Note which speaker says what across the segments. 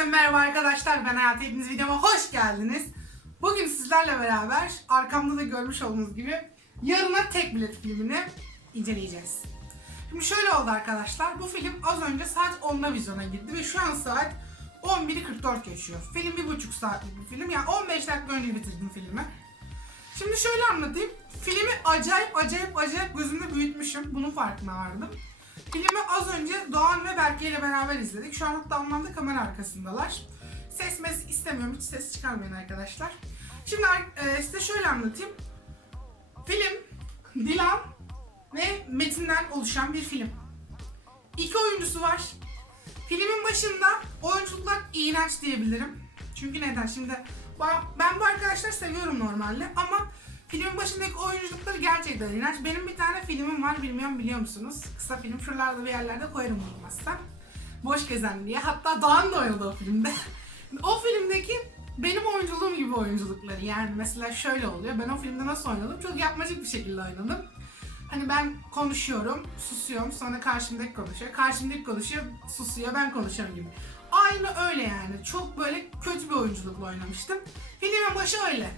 Speaker 1: Herkese merhaba arkadaşlar. Ben Hayat. Hepiniz videoma hoş geldiniz. Bugün sizlerle beraber arkamda da görmüş olduğunuz gibi Yarına Tek Bilet filmini inceleyeceğiz. Şimdi şöyle oldu arkadaşlar. Bu film az önce saat 10'da vizyona girdi ve şu an saat 11'i 44 geçiyor. Film bir buçuk saatlik bir film. Yani 15 dakika önce bitirdim filmi. Şimdi şöyle anlatayım. Filmi acayip acayip acayip gözümde büyütmüşüm. Bunun farkına vardım. Filmi az önce Doğan ve Berke ile beraber izledik. Şu an hatta onlar da kamera arkasındalar. Ses mes istemiyorum. Hiç ses çıkarmayın arkadaşlar. Şimdi e, size şöyle anlatayım. Film Dilan ve Metin'den oluşan bir film. İki oyuncusu var. Filmin başında oyunculuklar iğrenç diyebilirim. Çünkü neden? Şimdi ben bu arkadaşları seviyorum normalde ama filmin başındaki oyunculukları gerçekten iğrenç. Benim bir tane filmim var bilmiyorum biliyor musunuz? Kısa film şuralarda bir yerlerde koyarım unutmazsam. Boş Gezen diye. Hatta Doğan da oynadı o filmde. o filmdeki benim oyunculuğum gibi oyunculukları yani mesela şöyle oluyor. Ben o filmde nasıl oynadım? Çok yapmacık bir şekilde oynadım. Hani ben konuşuyorum, susuyorum, sonra karşımdaki konuşuyor. Karşımdaki konuşuyor, susuyor, ben konuşuyorum gibi. Aynı öyle yani. Çok böyle kötü bir oyunculukla oynamıştım. Filmin başı öyle.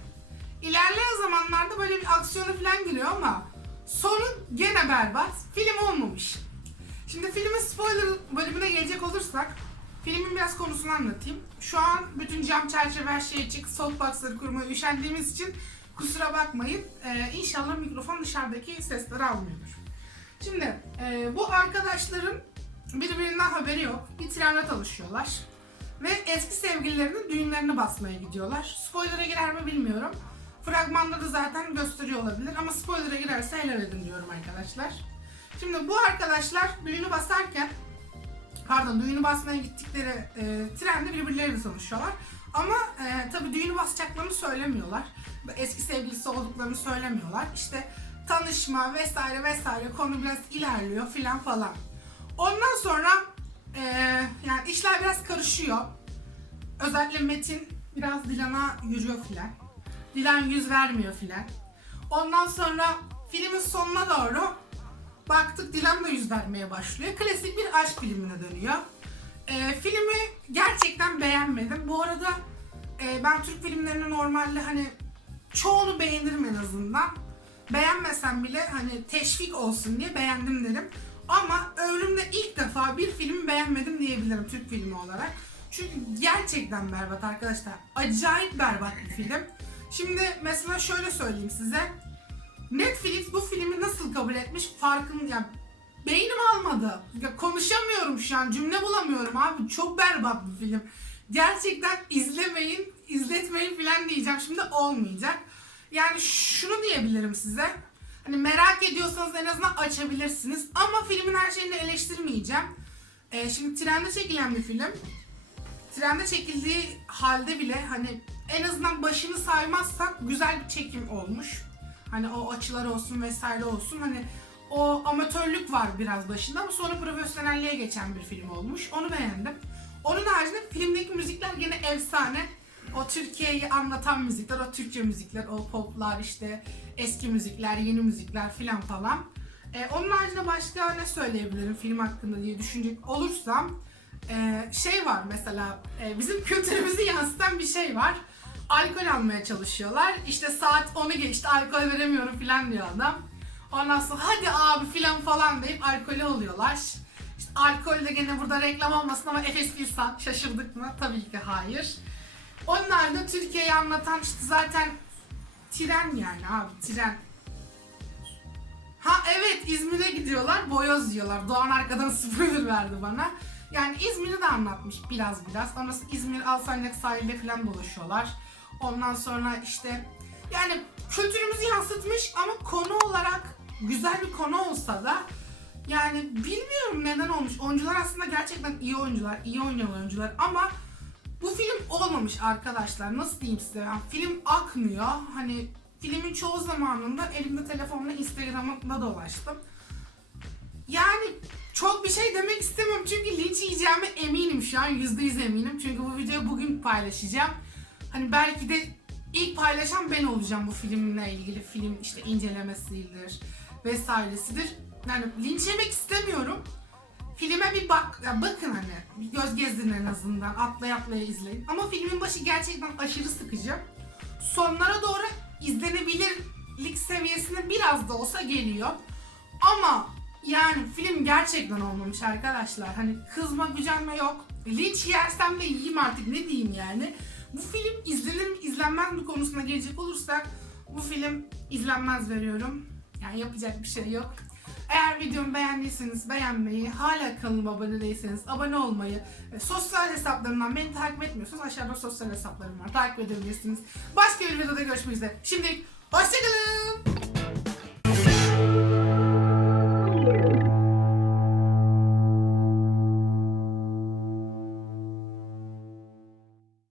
Speaker 1: İlerleyen zamanlarda böyle bir aksiyonu falan giriyor ama sonu gene berbat. Film olmamış. Şimdi filmin spoiler bölümüne gelecek olursak filmin biraz konusunu anlatayım. Şu an bütün cam çerçeve her şey açık. Softbox'ları kurmaya üşendiğimiz için kusura bakmayın. Ee, inşallah mikrofon dışarıdaki sesleri almıyordur. Şimdi e, bu arkadaşların birbirinden haberi yok. Bir trende tanışıyorlar. Ve eski sevgililerinin düğünlerini basmaya gidiyorlar. Spoiler'a girer mi bilmiyorum. Fragmanları zaten gösteriyor olabilir ama spoiler'a girerse helal edin diyorum arkadaşlar. Şimdi bu arkadaşlar düğünü basarken pardon düğünü basmaya gittikleri e, trende birbirleriyle tanışıyorlar. Ama e, tabii düğünü basacaklarını söylemiyorlar. Eski sevgilisi olduklarını söylemiyorlar. İşte tanışma vesaire vesaire konu biraz ilerliyor filan falan. Ondan sonra e, yani işler biraz karışıyor. Özellikle Metin biraz Dilan'a yürüyor filan. Dilan yüz vermiyor filan. Ondan sonra filmin sonuna doğru baktık Dilan da yüz vermeye başlıyor. Klasik bir aşk filmine dönüyor. Ee, filmi gerçekten beğenmedim. Bu arada e, ben Türk filmlerini normalde hani çoğunu beğenirim en azından. Beğenmesem bile hani teşvik olsun diye beğendim derim. Ama ömrümde ilk defa bir filmi beğenmedim diyebilirim Türk filmi olarak. Çünkü gerçekten berbat arkadaşlar. Acayip berbat bir film. Şimdi mesela şöyle söyleyeyim size. Netflix bu filmi nasıl kabul etmiş farkın yani beynim almadı. Ya konuşamıyorum şu an cümle bulamıyorum abi çok berbat bir film. Gerçekten izlemeyin, izletmeyin falan diyeceğim şimdi olmayacak. Yani şunu diyebilirim size. Hani merak ediyorsanız en azından açabilirsiniz. Ama filmin her şeyini eleştirmeyeceğim. Ee, şimdi trende çekilen bir film. Trende çekildiği halde bile hani en azından başını saymazsak güzel bir çekim olmuş. Hani o açılar olsun vesaire olsun. Hani o amatörlük var biraz başında ama sonra profesyonelliğe geçen bir film olmuş. Onu beğendim. Onun haricinde filmdeki müzikler gene efsane. O Türkiye'yi anlatan müzikler, o Türkçe müzikler, o poplar işte eski müzikler, yeni müzikler filan falan. Ee, onun haricinde başka ne söyleyebilirim film hakkında diye düşünecek olursam ee, şey var mesela e, bizim kültürümüzü yansıtan bir şey var. Alkol almaya çalışıyorlar. İşte saat 10'u geçti alkol veremiyorum filan diyor adam. Ondan sonra hadi abi filan falan deyip alkolü oluyorlar. İşte alkol de gene burada reklam olmasın ama Efes Pilsan şaşırdık mı? Tabii ki hayır. Onlar da Türkiye'yi anlatan işte zaten tren yani abi tren. Ha evet İzmir'e gidiyorlar boyoz yiyorlar. Doğan arkadan spoiler verdi bana. Yani İzmir'i de anlatmış biraz biraz. Ama İzmir Alsancak sahilde falan dolaşıyorlar. Ondan sonra işte yani kültürümüzü yansıtmış ama konu olarak güzel bir konu olsa da yani bilmiyorum neden olmuş. Oyuncular aslında gerçekten iyi oyuncular, iyi oynayan oyuncular ama bu film olmamış arkadaşlar. Nasıl diyeyim size? Yani film akmıyor. Hani filmin çoğu zamanında elimde telefonla Instagram'da dolaştım. Yani çok bir şey demek istemiyorum çünkü linç yiyeceğime eminim şu an %100 eminim. Çünkü bu videoyu bugün paylaşacağım. Hani belki de ilk paylaşan ben olacağım bu filmle ilgili film işte incelemesidir vesairesidir. Yani linç yemek istemiyorum. Filme bir bak, ya bakın hani göz gezin en azından. Atlaya atlaya izleyin. Ama filmin başı gerçekten aşırı sıkıcı. Sonlara doğru izlenebilirlik seviyesine biraz da olsa geliyor. Ama yani film gerçekten olmamış arkadaşlar. Hani kızma gücenme yok. Linç yersem de yiyeyim artık ne diyeyim yani. Bu film izlenir mi izlenmez mi konusuna gelecek olursak bu film izlenmez veriyorum. Yani yapacak bir şey yok. Eğer videomu beğendiyseniz beğenmeyi, hala kanalıma abone değilseniz abone olmayı, sosyal hesaplarımdan beni takip etmiyorsanız aşağıda sosyal hesaplarım var. Takip edebilirsiniz. Başka bir videoda görüşmek üzere. Şimdilik hoşçakalın.